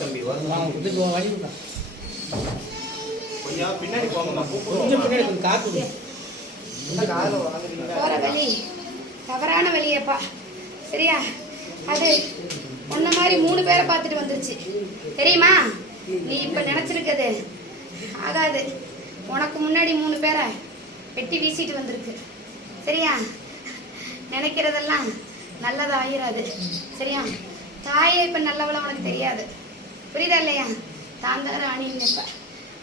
தம்பி வரலாம் கொஞ்சம் பின்னாடி போங்க கொஞ்சம் பின்னாடி காத்து போற வழி தவறான வழியப்பா. சரியா? அது உன்ன மாதிரி 3 பேரை பார்த்துட்டு வந்துருச்சு தெரியுமா? நீ இப்ப நினைச்சிருக்கது ஆகாது. உனக்கு முன்னாடி 3 பேரை வெட்டி வீசிட்டு வந்திருக்கு. சரியா? நினைக்கிறதெல்லாம் நல்லதா ஆயிராது. சரியா? தாயே இப்ப நல்லவள உனக்கு தெரியாது. புரியுதா இல்லையா? தான் தான் ராணி நினைப்ப.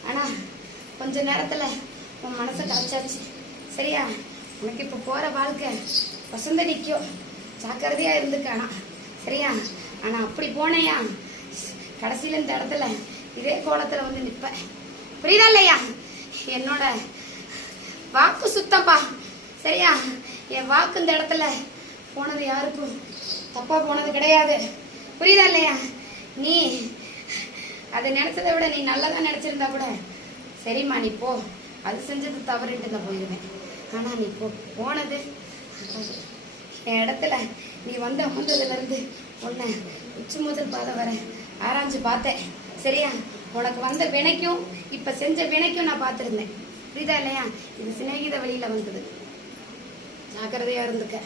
ஆனா கொஞ்ச நேரத்துல உன் மனசை கலைச்சாச்சு. சரியா? உனக்கு இப்ப போற வாழ்க்கை வசந்த நிற்கும். ஜாக்கிரதையா இருந்துக்கானா? சரியா? ஆனா அப்படி போனையா கடைசியில இந்த இடத்துல இதே கோலத்துல வந்து நிற்ப. புரியுதா இல்லையா? என்னோட வாக்கு சுத்தப்பா. சரியா? என் வாக்கு இந்த இடத்துல போனது யாருக்கும் தப்பா போனது கிடையாது. புரியுதா இல்லையா? நீ அதை நினைச்சதை விட நீ நல்லதா நினைச்சிருந்தா கூட சரிம்மா நீ போ, அது செஞ்சது தவறுட்டு நான் போயிருவேன். ஆனா நீ போனது என் இடத்துல நீ வந்ததுல இருந்து உன்னை உச்சி முதல் பாதம் வர ஆராய்ஞ்சு பார்த்தேன். சரியா? உனக்கு வந்த வினைக்கும் இப்ப செஞ்ச வினைக்கும் நான் பார்த்துருந்தேன். புரியுதா இல்லையா? இது சிநேகித வழியில வந்தது. ஜாக்கிரதையா இருந்துக்க.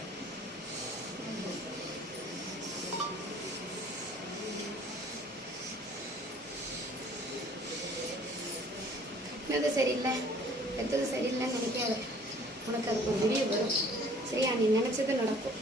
கட்டினது சரியில்லை, எடுத்தது சரியில்லைன்னு நினைக்காத. உனக்கு அதுக்கு ஒரு முடிவு வரும். சரியா? நீ நினைச்சது நடக்கும்.